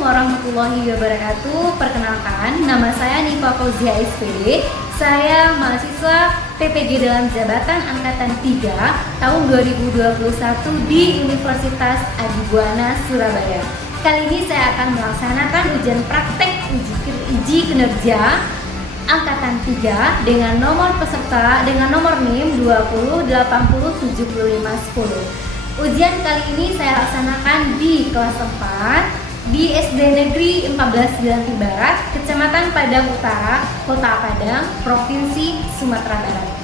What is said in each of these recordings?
warahmatullahi wabarakatuh. Perkenalkan, nama saya Nifa Fauzia SPD. Saya mahasiswa PPG dalam jabatan Angkatan 3 tahun 2021 di Universitas Adibuana, Surabaya. Kali ini saya akan melaksanakan ujian praktek uji kinerja Angkatan 3 dengan nomor peserta dengan nomor NIM 20807510. Ujian kali ini saya laksanakan di kelas 4 di SD Negeri 14 Jalanti Barat, Kecamatan Padang Utara, Kota Padang, Provinsi Sumatera Barat.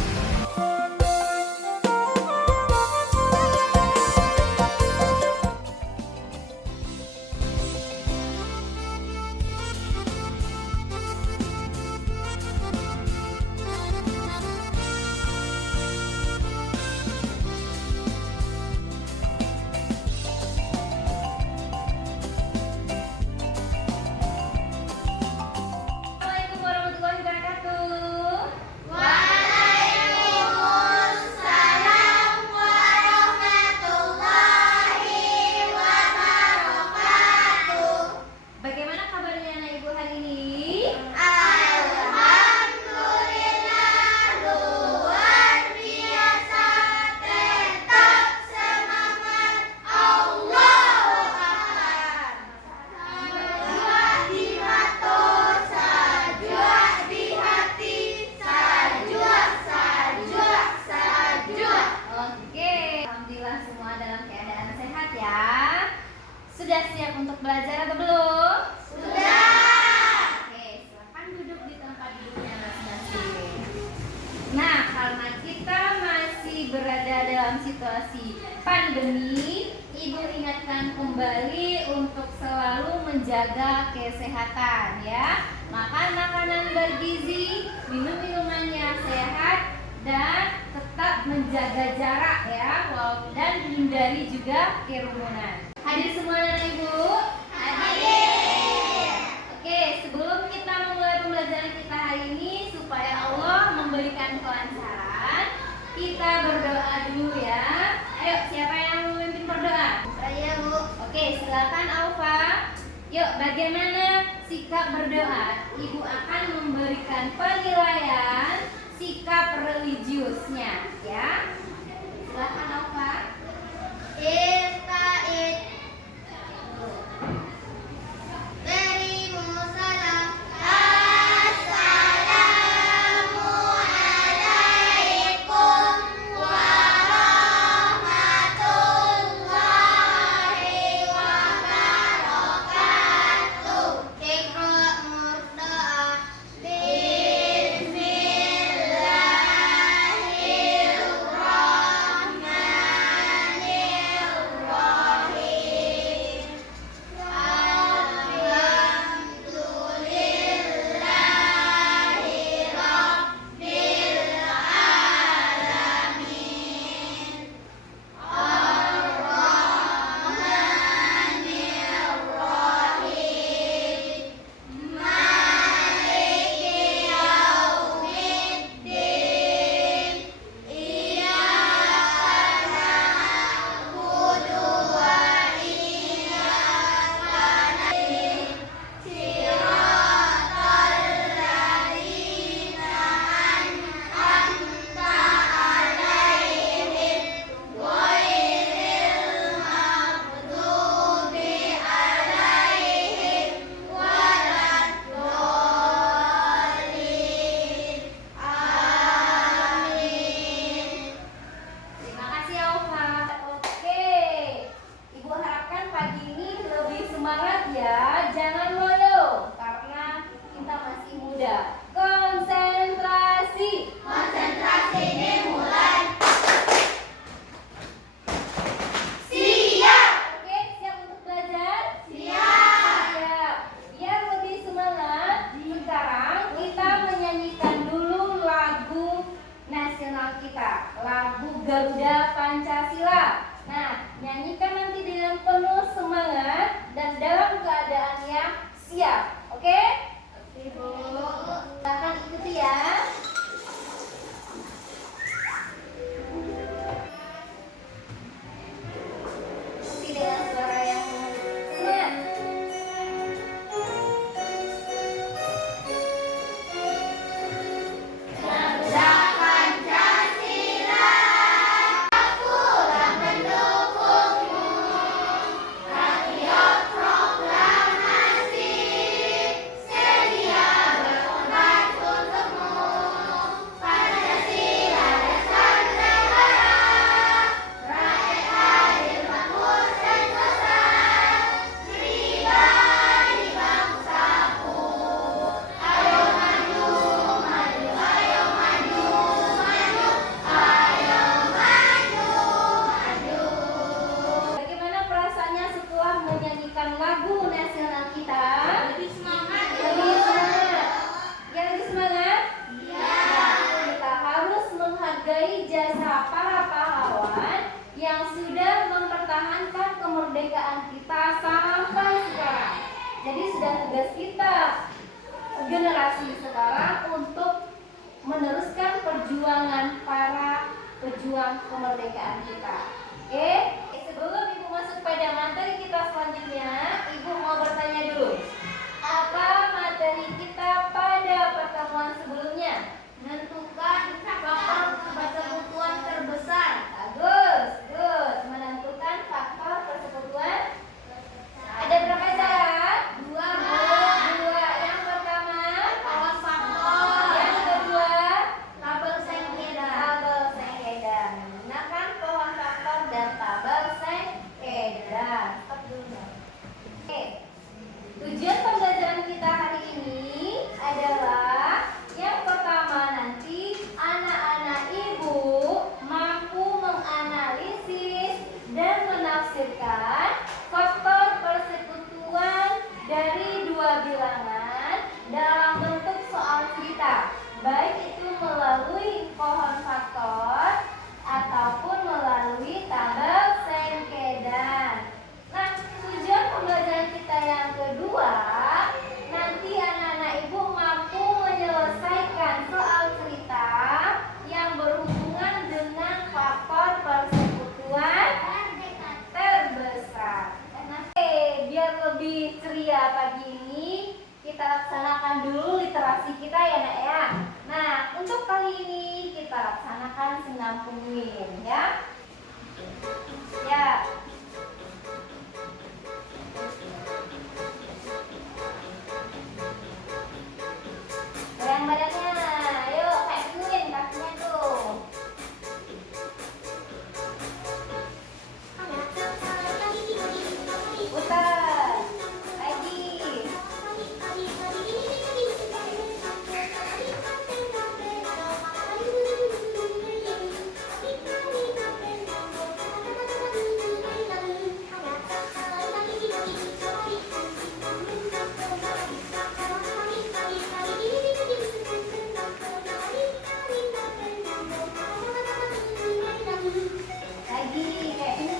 Sudah siap untuk belajar atau belum? Sudah. Oke, silakan duduk di tempat duduknya masing-masing. Nah, karena kita masih berada dalam situasi pandemi, Ibu ingatkan kembali untuk selalu menjaga kesehatan ya. Makan makanan bergizi, minum minuman yang sehat, dan tetap menjaga jarak ya, dan hindari juga kerumunan. Hadir semua dan Ibu? Hadir. Oke, sebelum kita memulai pembelajaran kita hari ini, supaya Allah memberikan kelancaran, kita berdoa dulu ya. Ayo, siapa yang memimpin berdoa? Saya, Bu. Oke, silakan Alfa. Yuk, bagaimana sikap berdoa? Ibu akan memberikan penilaian sikap religiusnya ya. Silakan Alfa. Garuda Pancasila. Nah, nyanyikan nanti dengan penuh semangat dan dalam keadaan lagu nasional kita. Lebih semangat. Lebih semangat. Yang lebih semangat? Iya. Kita harus menghargai jasa para pahlawan yang sudah mempertahankan kemerdekaan kita sampai sekarang. Jadi sudah tugas kita generasi sekarang untuk meneruskan perjuangan para pejuang kemerdekaan kita. Oke? Sebelum Ibu masuk pada materi kita selanjutnya, Ibu mau bertanya dulu. Apa materi kita pada pertemuan sebelumnya? Menentukan faktor persekutuan terbesar. Bagus, good. Menentukan faktor persekutuan. Ada berapa syarat? Dua. Dua. Yang pertama, Pohon faktor. yang kedua, Tabel sengketa. tabel sengketa. Menggunakan pohon faktor dan tabel sengketa. Stop dulu. Oke. Tujuan pembelajaran kita hari ini adalah yang pertama, nanti anak-anak Ibu mampu menganalisis dan menafsirkan faktor persekutuan dari dua bilangan dalam bentuk soal cerita, baik itu melalui pohon faktor ataupun melalui tabel sengkedan. Nah, tujuan pembelajaran kita yang kedua, nanti anak-anak Ibu mampu menyelesaikan soal cerita yang berhubungan dengan faktor persekutuan terbesar. Oke, biar lebih ceria pagi ini, kita laksanakan dulu literasi kita ya nak ya. Nah, untuk kali ini kita laksanakan sinambungin ya. Ya. Goyang badannya, ayo kakiin kakinya tuh. Putar, lagi. Lagi kayak ini.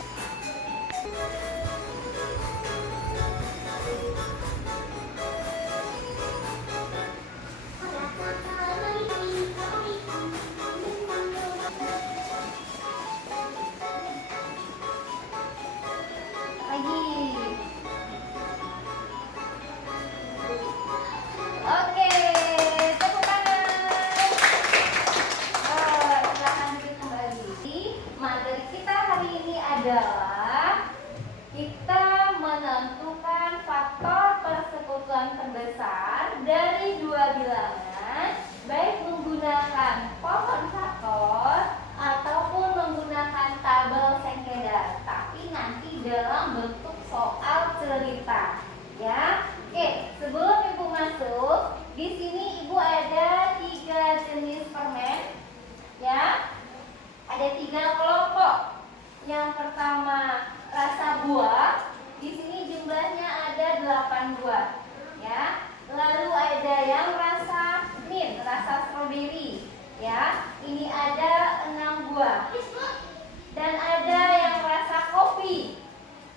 Lagi. Oke, tepuk tangan. Silakan duduk kembali. Materi kita hari ini adalah kita menentukan faktor persekutuan terbesar dari dua bilangan, baik menggunakan pohon faktor ataupun menggunakan tabel sengketa, tapi nanti dalam bentuk soal cerita, ya. Oke, sebelum Ibu masuk, di sini Ibu ada 3 jenis permen, ya. Ada 3 kelompok. Yang pertama rasa buah, di sini jumlahnya ada 8 buah, ya. Lalu ada yang rasa mint, rasa stroberi, ya. Ini ada 6 buah. Dan ada yang rasa kopi,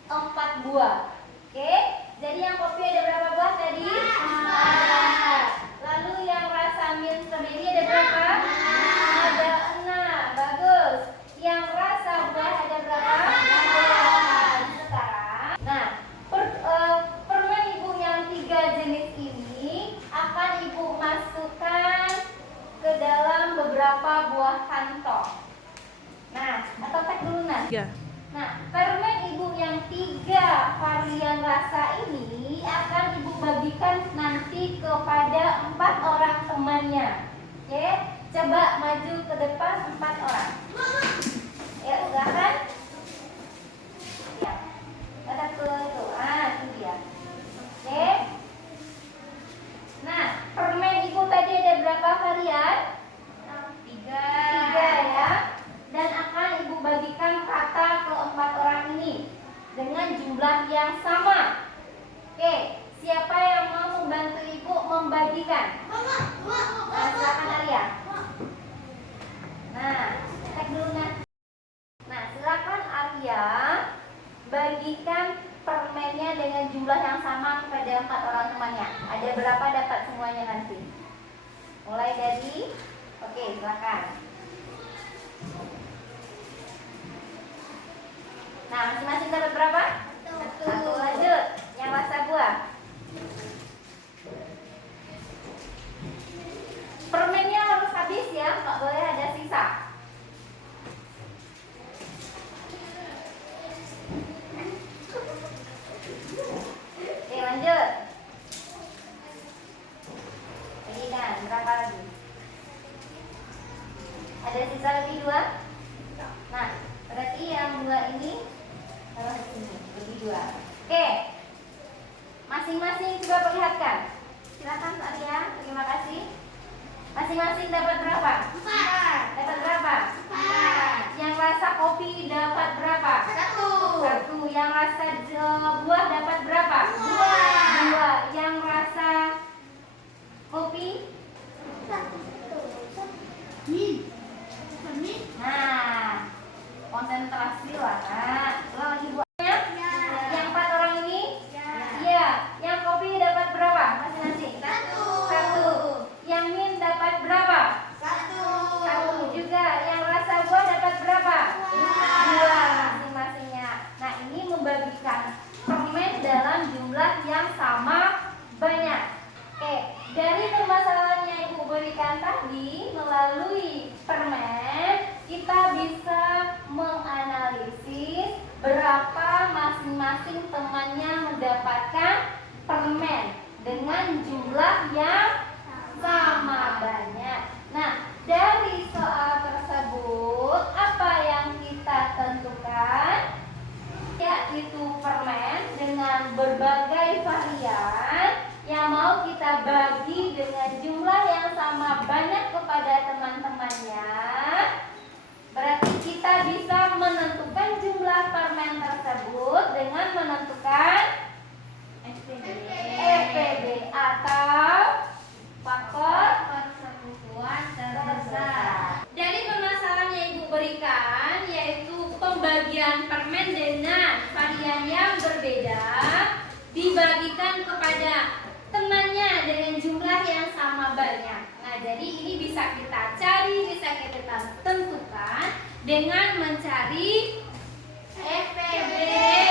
4 buah. Oke, jadi yang kopi ada berapa buah tadi? 4. Lalu yang rasa mint stroberi ada berapa? Ada 6. Bagus. Yang rasa buah ada berapa? 8. Sekarang, nah, permen Ibu yang 3 jenis ini akan Ibu masukkan ke dalam beberapa buah kantong. Nah, atau tek dulu nah. Nah, permen Ibu yang 3 varian rasa ini akan Ibu bagikan nanti kepada 4 orang temannya. Oke, coba maju ke depan 4 orang. Ya, silakan. Ya. Kata tuh, itu dia. Oke. Nah, permen Ibu tadi ada berapa varian? 3 ya. Dan akan Ibu bagikan rata ke 4 orang ini dengan jumlah yang sama. yang sama kepada 4 orang temannya. Ada berapa dapat semuanya nanti? Mulai dari, oke, silakan. Nah, masing-masing dapat berapa? Satu. Lanjut. Yang rasa buah. Permennya harus habis ya, nggak boleh ada sisa. Oke, lanjut. Lagi kan, berapa lagi? Ada sisa lagi 2? Nah, berarti yang 2 ini taruh di sini, bagi 2. Oke. Masing-masing coba perlihatkan. Silakan Pak Ria, terima kasih. Masing-masing dapat berapa? 4. Dapat berapa? 4. Yang rasa kopi dapat berapa? 1. Yang rasa buah dapat berapa? 2. Yang rasa kopi? Nah, konsentrasi lah. Nah, ulang lagi buahnya. Yang 4 orang ini? Iya. Yang kopi dapat berapa? Masing-masing? 1. Yang min dapat berapa? 1 juga. Yang rasa buah dapat berapa? 2 masing-masingnya. Nah, ini membagikan permen dalam jumlah yang sama banyak. Oke, dari permasalahan yang Ibu berikan tadi melalui permen, kita bisa menganalisis berapa masing-masing temannya mendapatkan permen dengan jumlah yang sama banyak. Nah, dari soal tersebut apa yang kita tentukan? Yaitu permen dengan berbagai varian yang mau kita bagi dengan jumlah yang sama banyak kepada teman-temannya. Berarti kita bisa menentukan jumlah permen tersebut dengan menentukan FPB atau faktor persekutuan terbesar. Dari permasalahan yang Ibu berikan, yaitu pembagian permen dengan varian yang berbeda dibagikan kepada temannya dengan jumlah yang sama banyak. Nah, jadi ini bisa kita cari, bisa kita tentukan dengan mencari FPB-nya.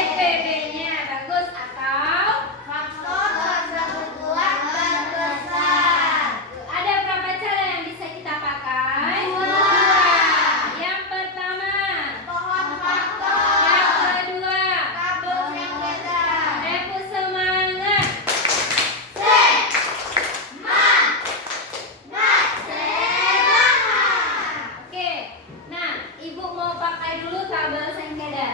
Bagus. Atau Faktor persekutuan terbesar. ada berapa cara yang bisa kita pakai? 2. Yang pertama, Pohon faktor. yang kedua, Tabel sengketa. Ibu semangat. Oke, nah Ibu mau pakai dulu tabel sengketa.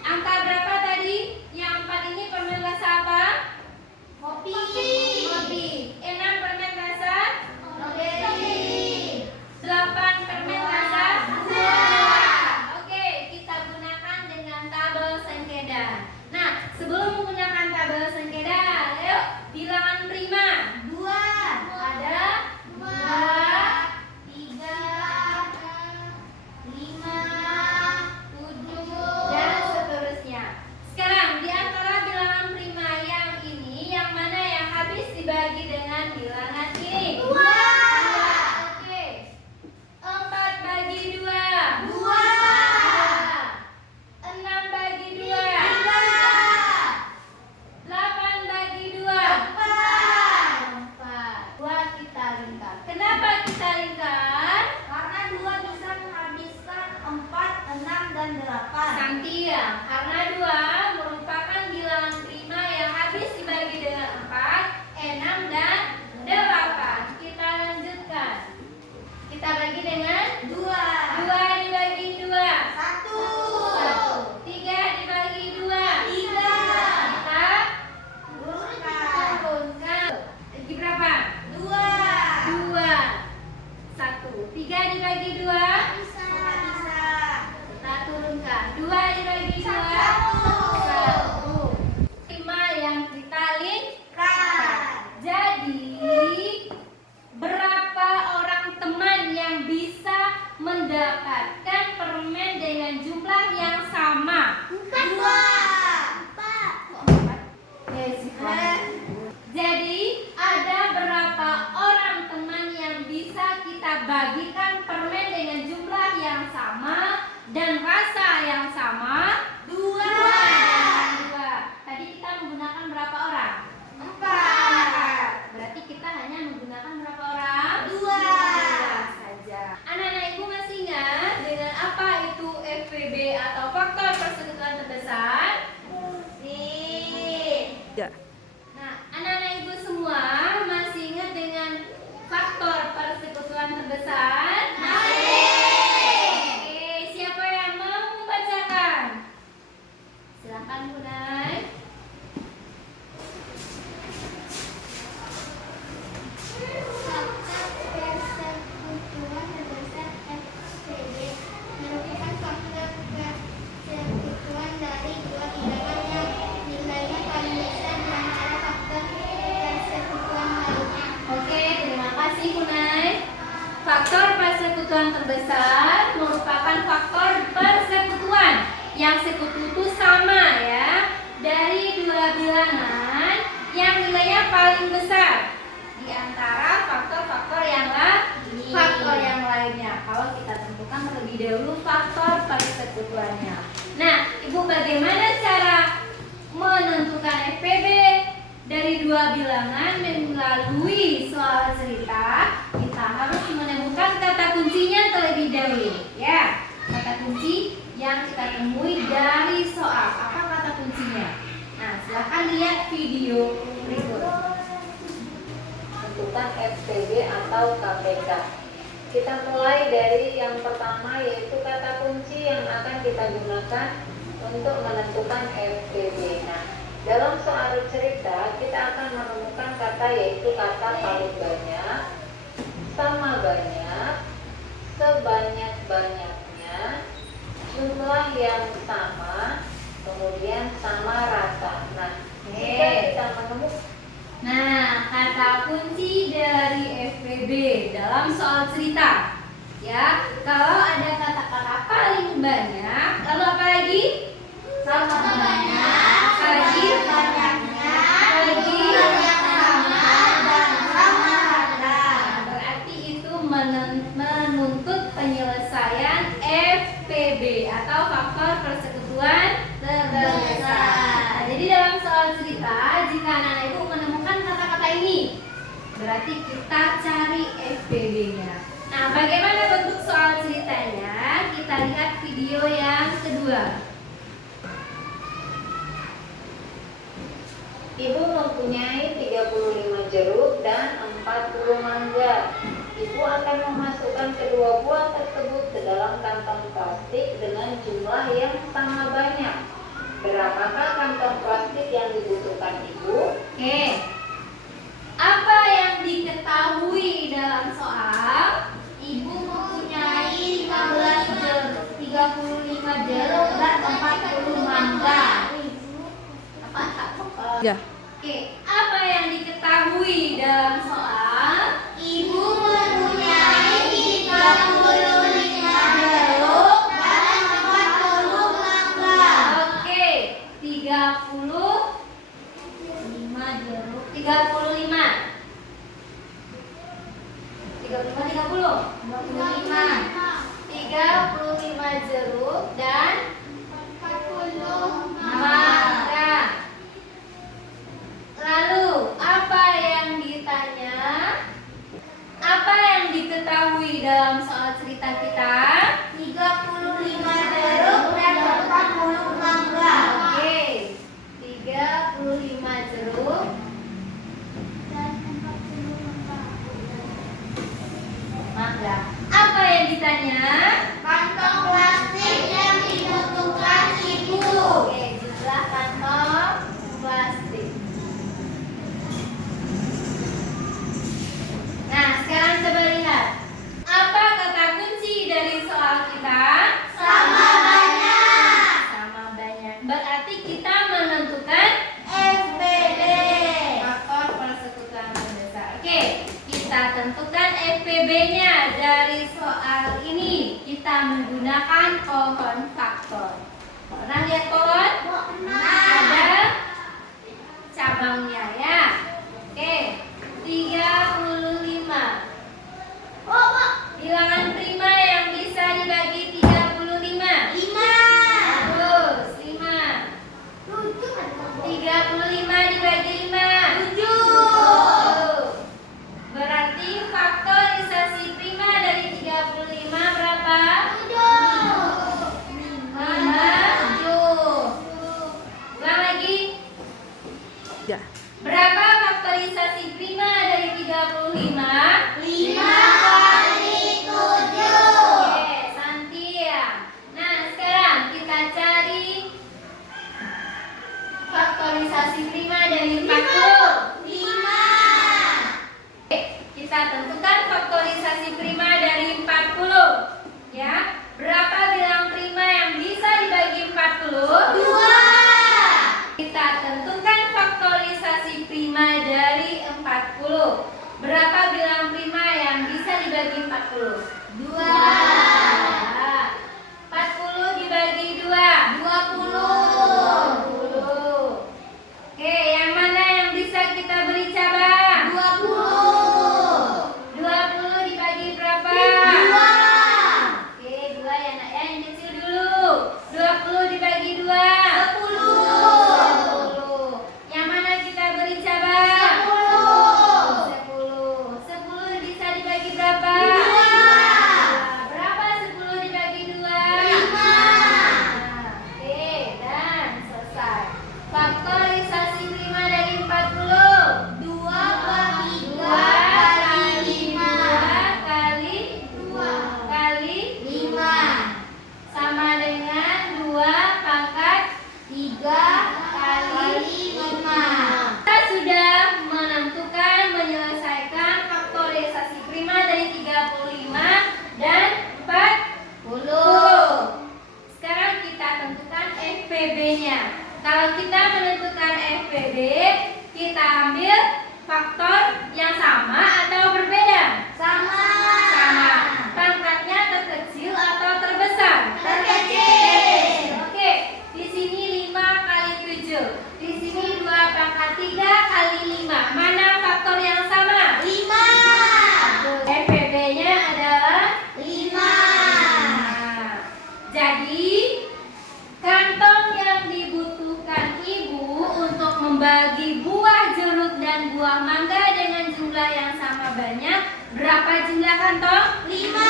Angka berapa tadi? Yang 4 ini permen rasa persekutuan terbesar merupakan faktor persekutuan yang sekutu itu sama ya, dari dua bilangan yang nilainya paling besar di antara faktor-faktor yang lainnya. Kalau kita tentukan terlebih dahulu faktor persekutuannya. Nah, Ibu, bagaimana cara menentukan FPB dari dua bilangan melalui soal cerita? Kita harus menemukan kata kuncinya terlebih dahulu, ya. Kata kunci yang kita temui dari soal. Apa kata kuncinya? Nah, silahkan lihat video berikut. Tentukan FPB atau KPK. Kita mulai dari yang pertama, yaitu kata kunci yang akan kita gunakan untuk menentukan FPB. Nah, dalam soal cerita kita akan menemukan kata, yaitu kata paling banyak, sama banyak, sebanyak-banyaknya, jumlah yang sama, kemudian sama rata. Nah, jika kita menemukan kata kunci dari FPB dalam soal cerita, ya. Kalau ada kata-kata paling banyak, lalu apa lagi? Sama banyak, Apa lagi? banyaknya, Apa lagi? sama dan sama rata. Berarti itu menuntut penyelesaian FPB atau faktor persekutuan terbesar. Nah, jadi dalam soal cerita, jika anak ibu menemukan kata-kata ini, berarti kita cari FPB-nya. Nah, bagaimana bentuk soal ceritanya? Kita lihat video yang kedua. Ibu mempunyai 35 jeruk dan 40 mangga. Ibu akan memasukkan kedua buah tersebut ke dalam kantong plastik dengan jumlah yang sama banyak. Berapakah kantong plastik yang dibutuhkan Ibu? Oke. Apa yang diketahui dalam soal? Ibu mempunyai 35 jeruk dan 40 mangga. Oke. Apa yang diketahui dalam soal? Ibu mempunyai 35 jeruk dan 40 mangga. Oke, 35 jeruk. 35. 35 jeruk dan 40 mangga. Lalu, apa yang ditanya? Apa yang diketahui dalam soal cerita kita? 35 jeruk dan 40 mangga. Oke, 35 jeruk Dan 40 mangga. Apa yang ditanya? kantong plastik yang dibutuhkan Ibu. Oke, jumlah kantong plastik. Nah, sekarang coba lihat. Apa kata kunci dari soal kita? Sama banyak. Sama banyak. Berarti kita menentukan FPB. faktor persekutuan terbesar. Oke, kita tentukan FPB-nya dari soal ini. Kita menggunakan pohon faktor. Pernah lihat pohon? Ada cabangnya ya. Oke, 35. Bilangan prima yang bisa dibagi 35. 5. Terus 5. 35 dibagi 5. 7. Berarti faktorisasi prima dari 35 berapa? 7. Ulang lagi. Berapa faktorisasi prima dari 35? 5 kali 7. Oke, Santi ya. Nah, sekarang kita cari faktorisasi prima dari 40. 5. Kita tentukan faktorisasi prima dari 40. Ya. Berapa bilang prima yang bisa dibagi 40? 2. Kita tentukan faktorisasi prima dari 40. Berapa bilang prima yang bisa dibagi 40? 2. faktor yang sama atau berbeda? Sama. Sama. Pangkatnya terkecil atau terbesar? Terkecil. Oke, di sini 5 kali 7. Di sini 2 pangkat 3 kali 5. Mana faktor yang sama? 5. NPB-nya adalah 5. Nah, jadi kantong yang dibutuhkan ibu untuk membagi buah jeruk dan buah mangga dengan jumlah yang sama banyak, berapa jumlah kantong? 5.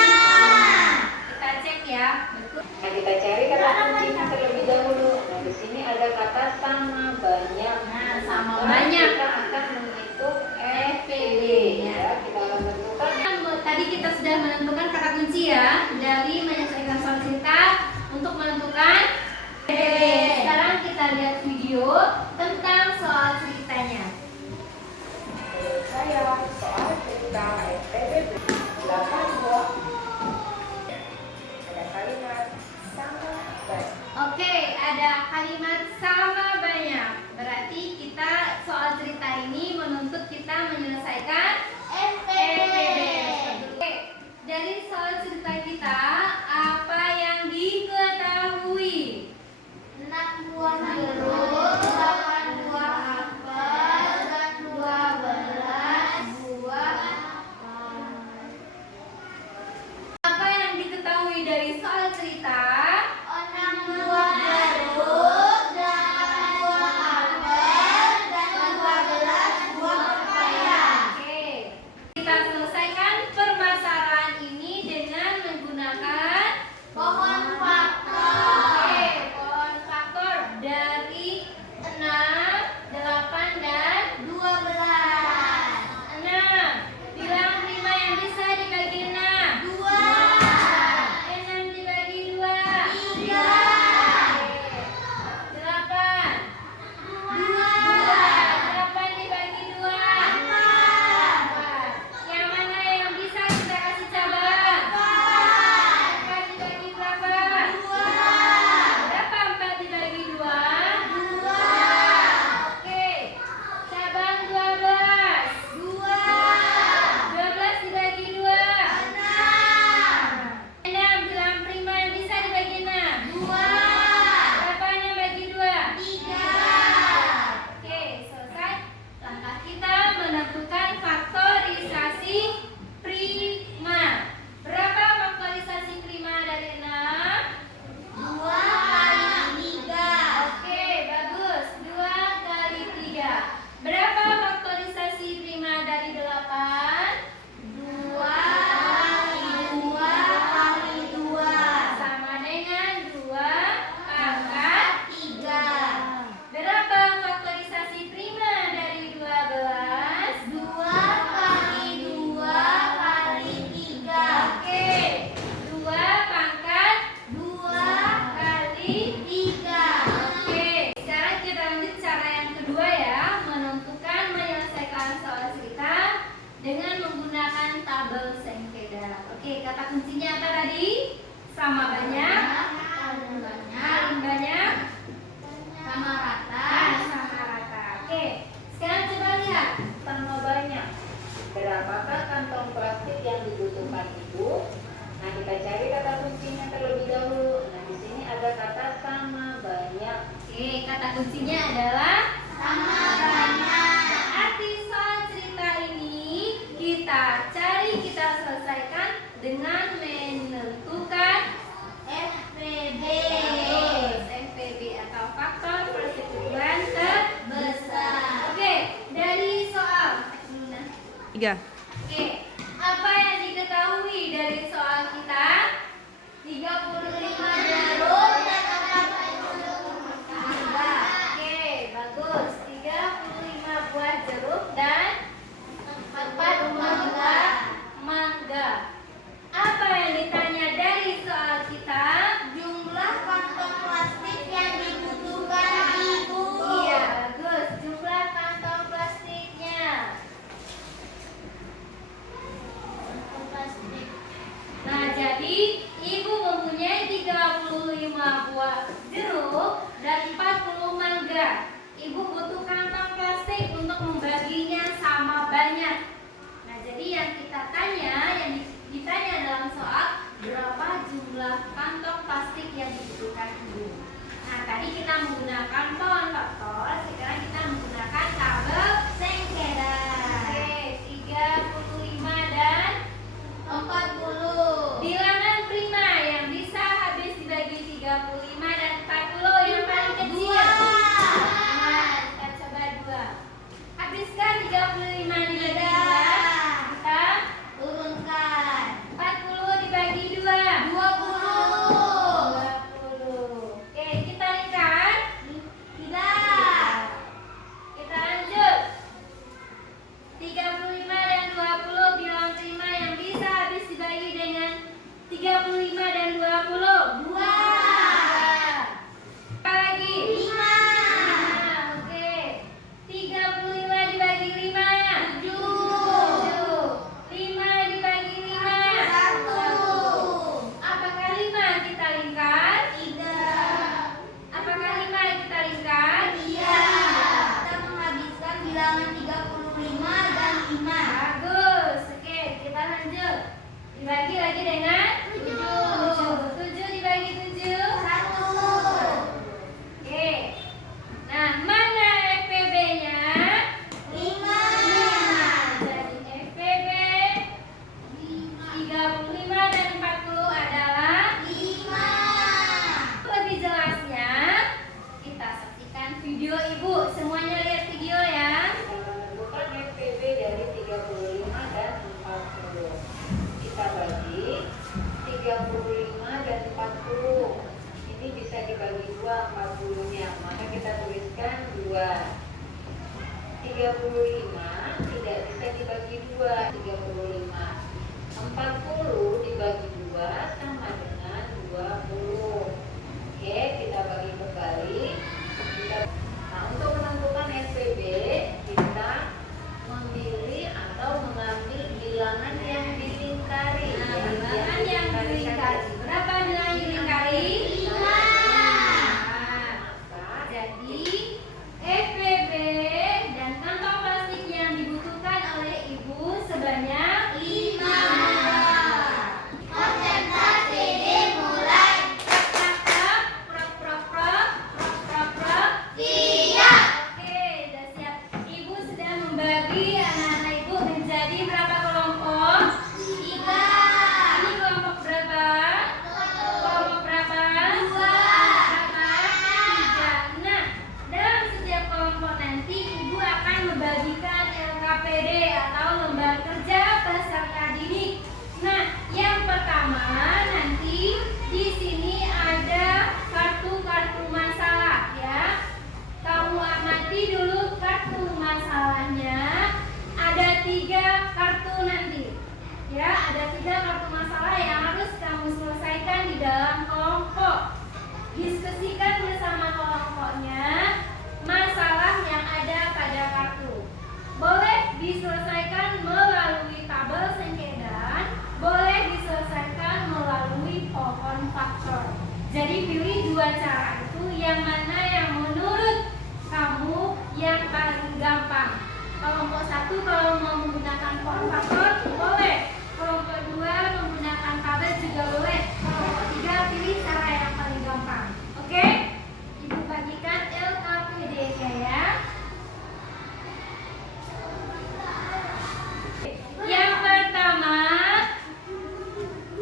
Kita cek ya. Betul. Nah, kita cari kata kuncinya terlebih dahulu. Nah, di sini ada kata sama banyak. Nah, sama Maka banyak. Kita akan menghitung FPB. Ya, kita akan tentukan. Tadi kita sudah menentukan kata kunci ya, dari menyelesaikan soal cerita untuk menentukan FPB. Sekarang kita lihat video tentang soal ceritanya. Saya soal cerita FPB 8 buah. Ada kalimat sama banyak. Oke, ada kalimat sama banyak. Berarti kita soal cerita ini menuntut kita menyelesaikan FPB. Oke, dari soal cerita kita, apa yang diketahui? 6 buah jeruk, 8 buah apel, dan 12 buah Apa yang diketahui dari soal cerita? 6 buah jeruk, 8 buah apel, dan 12 buah pepaya. Oke, kita selesaikan permasalahan ini dengan menggunakan Pohon faktor. Oke, pohon faktor dari 6, 8, dan 12. 6. Bilang 5 yang bisa dibagi 6. 2. 6 dibagi 2. 3. 8. 2. 8 dibagi 2. 4. Yang mana yang bisa kita kasih cabang? 4 dibagi berapa? 2. Berapa 4 dibagi 2? 2. Oke. Cabang 12. 12 dibagi 2. 6 bilang prima yang bisa dibagi 6. 2. Berapa 6 bagi 2? 3. Oke, selesai. Langkah kita menentukan faktorisasi prima. Berapa faktorisasi prima dari 6? 2 kali 3. Oke, bagus. 2 kali 3. Berapa faktorisasi prima dari 8? 2 kali 2 kali 2. Sama dengan 2 pangkat 3. Berapa faktorisasi prima dari 12? 2 kali 2 kali 3. Oke, 2 pangkat 2 kali 3. Oke, sekarang kita lanjut cara yang kedua ya, menentukan menyelesaikan soal cerita dengan menggunakan tabel Sankeda. Oke, kata kuncinya apa tadi? Sama banyak, paling banyak, Sama rata. sama rata. Oke, sekarang coba lihat. Sama banyak. Berapakah kantong plastik yang dibutuhkan ibu? Nah, kita cari kata kuncinya terlebih dahulu. Nah, di sini ada kata sama banyak. Oke, kata kuncinya adalah Sama banyak. arti soal cerita ini kita cari, kita selesaikan dengan menentukan FPB. FPB atau faktor persekutuan terbesar. Besar. Oke, dari soal 3. Oke, apa yang diketahui dari soal kita? 35 jeruk dan 40 mangga. Oke, bagus. 35 buah jeruk dan 4 mangga. mangga. Apa yang ditanya dari soal kita? Jumlah kantong plastik yang dibutuhkan ibu. Iya, bagus. Jumlah kantong plastiknya. Kantong plastik. Nah, jadi ibu mempunyai 35 bisa dibagi 2, 35. 40 dibagi 2 sama dengan 20. Oke, kita bagi kembali. Nah, untuk menentukan SPB, kita memilih atau mengambil bilangan yang dilingkari. Nah, bilangan yang dilingkari. Berapa bilangan yang dilingkari? 5. Jadi FPB dan kantong plastik yang dibutuhkan oleh ibu sebanyak 5. Konsentrasi dimulai. Siap. Oke, sudah siap. Ibu sudah membagi anak-anak ibu menjadi berapa kelompok? 3. Ini kelompok berapa? Kelompok berapa? 2. Berapa? 3. Nah, dalam setiap kelompok nanti ibu akan membagikan LKPD atau lembar kerja peserta didik. Nah, yang pertama nanti di sini ada kartu-kartu masalah ya. Kamu amati dulu kartu masalahnya. Ada 3 kartu nanti. Ya, ada 3 kartu masalah yang harus kamu selesaikan di dalam kelompok. Diskusikan bersama kelompoknya masalah yang ada pada kartu. Boleh diselesaikan melalui tabel sengkedan, boleh diselesaikan melalui pohon faktor. Jadi pilih 2 cara itu, yang mana yang menurut kamu yang paling gampang. Kelompok 1 kalau mau menggunakan pohon faktor boleh. Kelompok 2 menggunakan tabel juga boleh. Kelompok 3 pilih cara yang paling gampang. Oke? Ibu bagikan LKPD-nya ya. Yang pertama,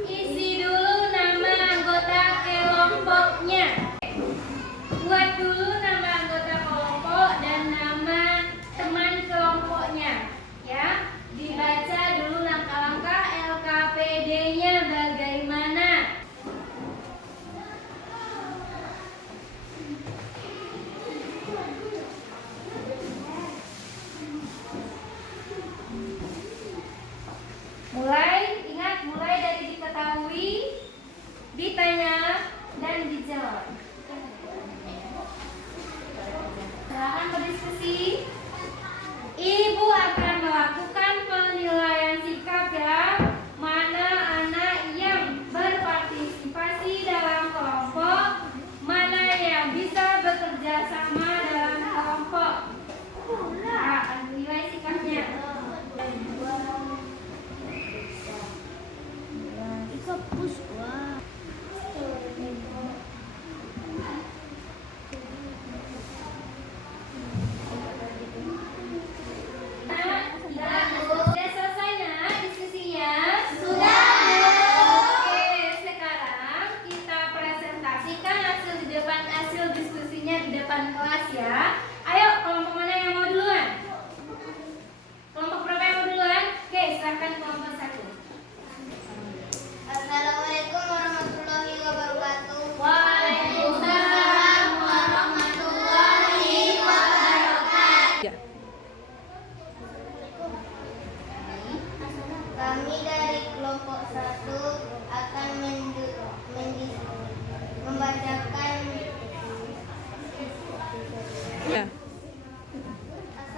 isi dulu nama anggota kelompoknya. Buat dulu nama anggota kelompok dan nama teman kelompoknya. Ya, dibaca dulu langkah-langkah LKPD-nya bagaimana. Mulai dari diketahui, ditanya, dan dijawab. Silakan berdiskusi. Ibu akan melakukan penilaian sikap ya. Mana anak yang berpartisipasi dalam kelompok, mana yang bisa bekerja sama dalam kelompok. Nah, akan menilai sikapnya. Sudah selesai nak diskusinya? Sudah. Oke, sekarang kita presentasikan hasil diskusinya di depan kelas ya. Ayo, kelompok mana yang mau duluan? Kelompok berapa yang mau duluan? Oke, silakan kelompok 1. Assalamualaikum warahmatullahi wabarakatuh. Waalaikumsalam warahmatullahi wabarakatuh. Kami dari kelompok 1 akan membacakan.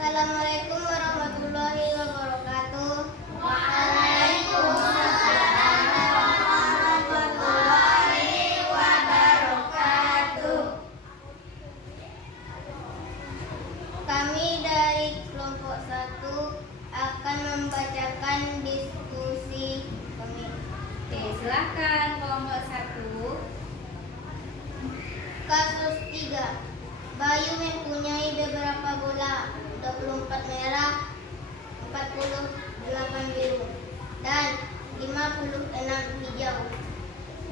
Assalamualaikum warahmatullahi wabarakatuh. Waalaikumsalam warahmatullahi wabarakatuh. Kami dari kelompok 1 akan membacakan diskusi kami. Oke, silakan kelompok 1. Kasus 3. Bayu mempunyai beberapa bola, 24 merah, 48 biru, dan 56 hijau.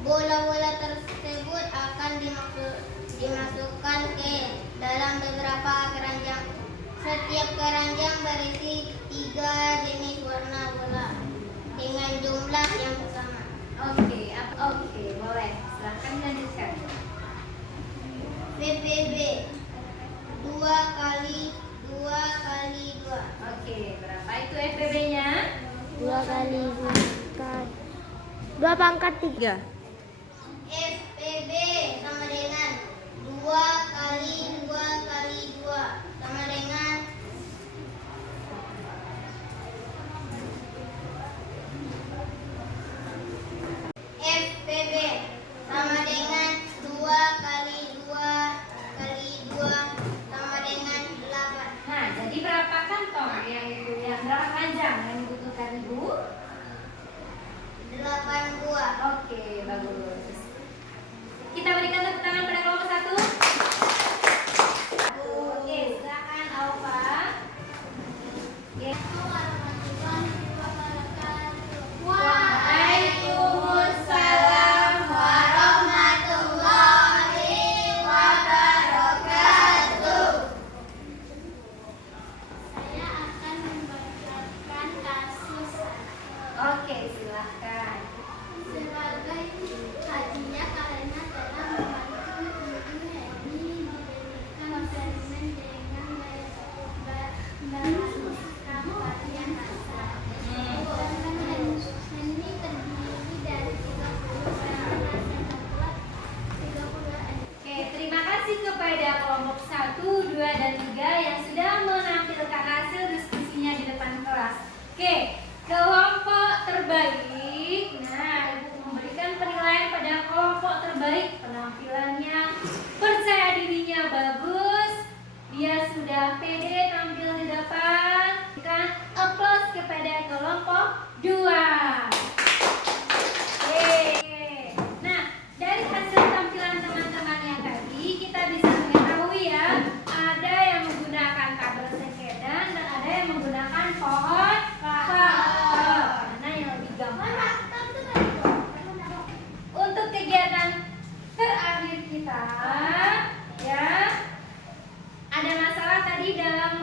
Bola-bola tersebut akan dimasukkan ke dalam beberapa keranjang. Setiap keranjang berisi 3 jenis warna bola dengan jumlah yang sama. Oke, boleh. Silakan lanjutkan. PPB 2 kali 2 kali 2. Oke, berapa itu FPB-nya? 2 kali 2 pangkat 3. FPB sama dengan 2 kali 2 kali 2 sama dengan FPB sama dengan 2 kali 2 kali 2 sama dengan 8. Nah, jadi berapa kantong yang berapa panjang yang dibutuhkan Ibu? 8 buah. Oke, bagus. Kita berikan tepuk tangan pada kelompok 1. Oke, silakan Alfa. Oke. Waalaikumsalam warahmatullahi wabarakatuh. Saya akan membacakan kasus Oke, silahkan. sebagai hadiah karena telah membantu Ibu Heni diberikan permen dengan bahan kampanye rasa. Permen Heni terdiri dari 30 permen rasa coklat, 30 Oke, terima kasih kepada kelompok 1, 2, dan 3 yang sudah menampilkan hasil diskusinya di depan kelas. Oke, kelompok terbaik. Nah, Ibu memberikan penilaian pada kelompok terbaik. Penampilannya, percaya dirinya bagus. Dia sudah pede tampil di depan. Berikan aplaus kepada kelompok 2. Oke. Nah, dari hasil tampilan teman-temannya tadi kita bisa mengetahui ya, ada yang menggunakan tabel sekedan dan ada yang menggunakan pohon kakao. Mana yang lebih gampang? Untuk kegiatan terakhir kita, ya, ada masalah tadi dalam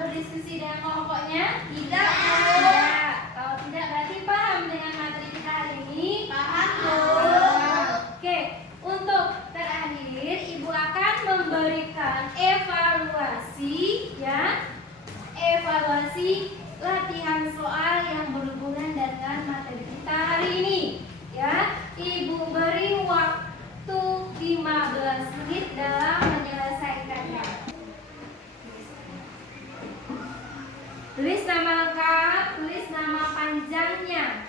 berdiskusi dengan kelompoknya? Tidak. Kalau tidak berarti paham dengan materi kita hari ini? Oke, untuk terakhir Ibu akan memberikan evaluasi, ya, evaluasi latihan soal yang berhubungan dengan materi kita hari ini, ya. Ibu beri waktu 15 menit dalam menyelesaikannya. Tulis nama lengkap, tulis nama panjangnya.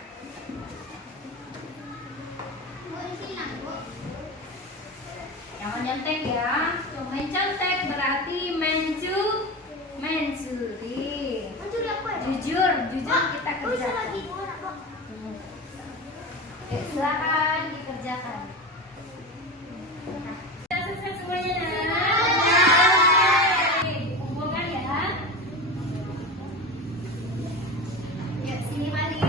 Jangan nyontek ya. Tuh, mencontek berarti mencuri. Jujur kita kerjakan. Oke, silakan dikerjakan. Sudah selesai semuanya? Oke, dikumpulkan ya. Ya, sini mari.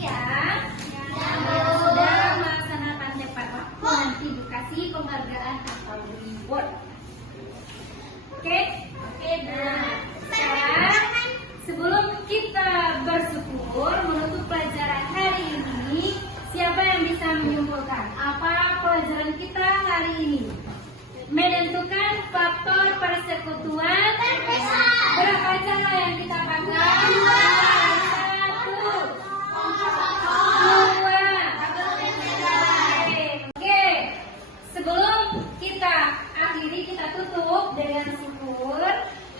Ya. Yang sudah melaksanakan tepat waktu nanti dikasih penghargaan atau reward. Oke? Nah, sekarang sebelum kita bersyukur menutup pelajaran hari ini, siapa yang bisa menyimpulkan apa pelajaran kita hari ini? Menentukan faktor persekutuan. Berapa cara yang kita pakai? 1, 2. Oke, sebelum kita akhiri, kita tutup dengan syukur.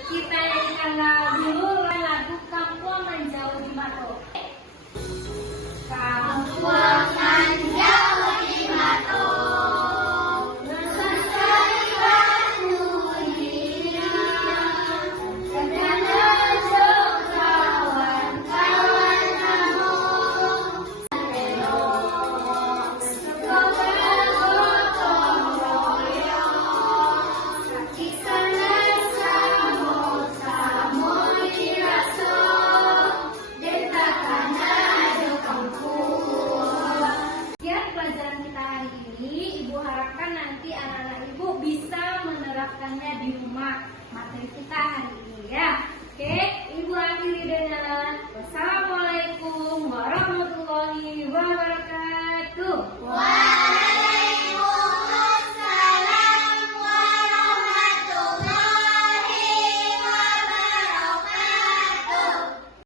Kita nyanyikan dulu lagu Kampung Menjauh di Mato. Kampung menjauh di Mato. Di rumah materi kita hari ini ya. Oke, Ibu akhiri